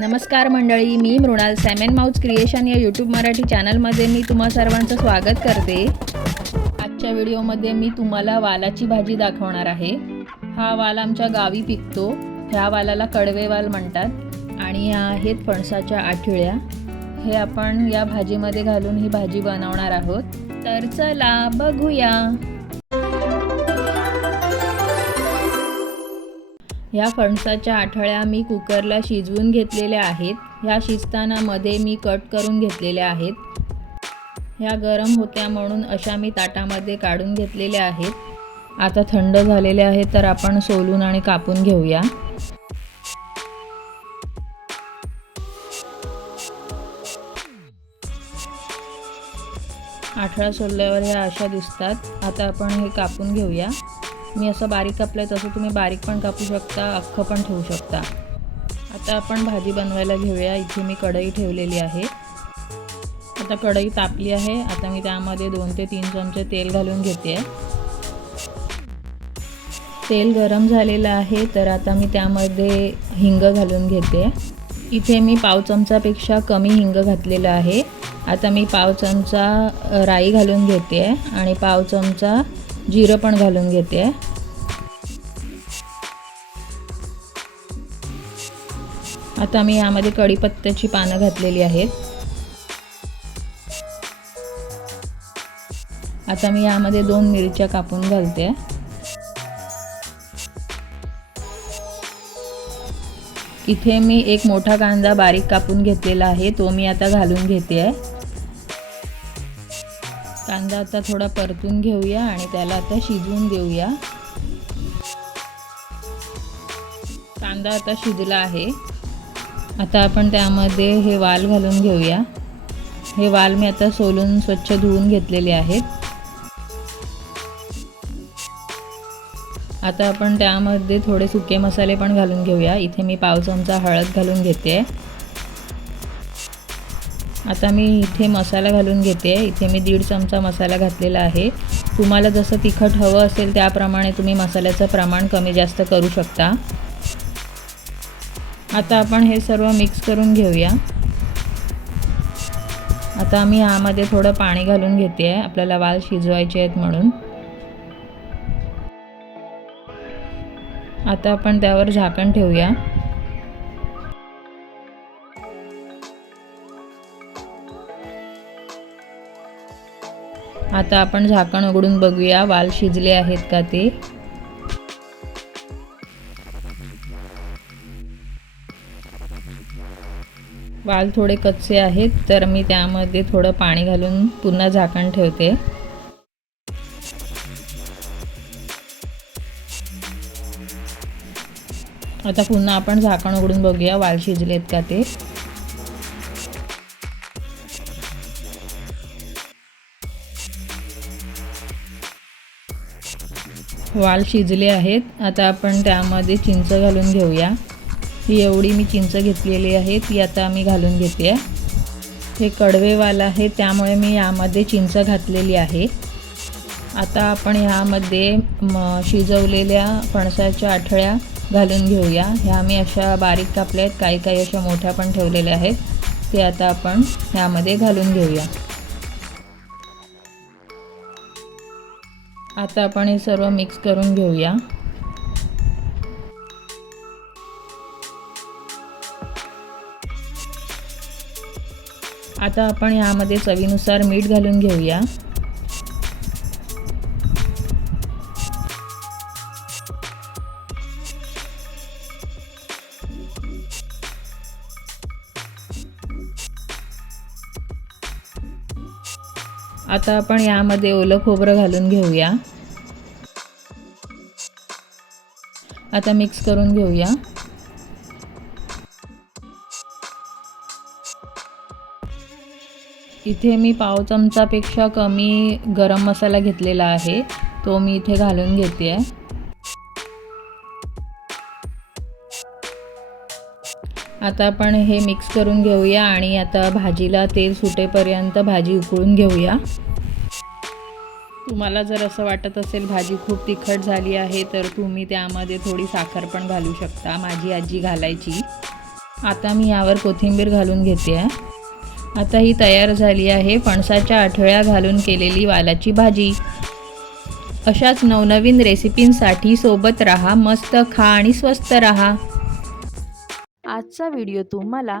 नमस्कार मंडळी मी मृणाल सॅमेन माऊज क्रिएशन या यूट्यूब मराठी चॅनलमध्ये मी तुम्हा सर्वांचं स्वागत करते. आजच्या व्हिडिओमध्ये मी तुम्हाला वालाची भाजी दाखवणार आहे. हा वाल आमच्या गावी पिकतो. ह्या वालाला कडवे वाल म्हणतात आणि ह्या आहेत फणसाच्या आठिळ्या. हे आपण या भाजीमध्ये घालून ही भाजी बनवणार आहोत. तर चला बघूया. ह्या फणसाच्या आठळ्या मी कुकरला शिजवून घेतलेल्या आहेत. ह्या शिजताना मध्ये मी कट करून घेतलेल्या आहेत. ह्या गरम होत्या म्हणून अशा मी ताटामध्ये काढून घेतलेल्या आहेत. आता थंड झालेल्या आहेत तर आपण सोलून आणि कापून घेऊया. आठळा सोलल्यावर ह्या अशा दिसतात. आता आपण हे कापून घेऊया. मी असं बारीक कापलं आहे तसं तुम्ही बारीक पण कापू शकता अख्खं पण ठेवू शकता. आता आपण भाजी बनवायला घेऊया. इथे मी कढई ठेवलेली आहे. आता कढई तापली आहे. आता मी त्यामध्ये दोन ते तीन चमचे तेल घालून घेते. तेल गरम झालेलं आहे तर आता मी त्यामध्ये हिंग घालून घेते. इथे मी पाव चमचापेक्षा कमी हिंग घातलेलं आहे. आता मी पाव चमचा राई घालून घेते आणि पाव चमचा जिरं पण घालून घेते. आता मी यामध्ये कढीपत्त्याची पानं घातलेली आहेत. आता मी यामध्ये दोन मिरच्या कापून घालते. इथे मी एक मोठा कांदा बारीक कापून घेतलेला आहे तो मी आता घालून घेते. आहे कांदा आता थोडा परतून घेऊया आणि त्याला आता शिजवून देऊया. कांदा आता शिजला आहे. आता आपण त्यामध्ये हे वाल घालून घेऊया. हे वाल मी आता सोलून स्वच्छ धुवून घेतलेले आहेत. आता आपण त्यामध्ये थोडे सुके मसाले पण घालून घेऊया. इथे मी पाव चमचा हळद घालून घेते. आता मी इथे मसाला घालून घेते. इथे मी दीड चमचा मसाला घातलेला आहे. तुम्हाला जसं तिखट हवं असेल त्याप्रमाणे तुम्ही मसाल्याचं प्रमाण कमी जास्त करू शकता. आता आपण हे सर्व मिक्स करून घेऊया. आता मी यामध्ये थोडं पाणी घालून घेते. आहे आपल्याला वाल शिजवायचे आहेत म्हणून. आता आपण त्यावर झाकण ठेवूया. आता आपण झाकण उघडून बघूया. वाल शिजले आहेत का ते? वाल थोडे कच्चे आहेत तर मी त्यामध्ये थोडं पाणी घालून पुन्हा झाकण ठेवते. आता पुन्हा आपण झाकण उघडून बघूया. वाल शिजलेत का ते? वाल शिजले आहेत. आता आपण त्यामध्ये चिंच घालून घेऊया. ही एवढी मी चिंच घेतलेली आहे ती आता मी घालून घेते. हे कडवे वाल आहे त्यामुळे मी यामध्ये चिंच घातलेली आहे. आता आपण ह्यामध्ये म शिजवलेल्या फणसाच्या आठळ्या घालून घेऊया. ह्या मी अशा बारीक कापल्या आहेत काही काही अशा मोठ्या पण ठेवलेल्या आहेत. ते आता आपण ह्यामध्ये घालून घेऊया. आता आपण हे सर्व मिक्स करून घेऊया. आता आपण यामध्ये चवीनुसार मीठ घालून घेऊया. आता आपण यामध्ये ओलं खोबरं घालून घेऊया. आता मिक्स करून घेऊया. इथे मी पाव चमचापेक्षा कमी गरम मसाला घेतलेला आहे. तो मी इथे घालून घेते आहे आता आपण हे मिक्स करून घेऊया आणि आता भाजीला तेल सुटेपर्यंत भाजी उकळून घेऊया. तुम्हाला जर असं वाटत असेल भाजी खूप तिखट झाली आहे तर तुम्ही त्यामध्ये थोडी साखर पण घालू शकता माझी आजी घालायची. आता मी यावर कोथिंबीर घालून घेते. आहे आता ही तयार झाली आहे फणसाच्या आठवड्या घालून केलेली वालाची भाजी. अशाच नवनवीन रेसिपींसाठी सोबत राहा मस्त खा आणि स्वस्त राहा. आजचा व्हिडिओ तुम्हाला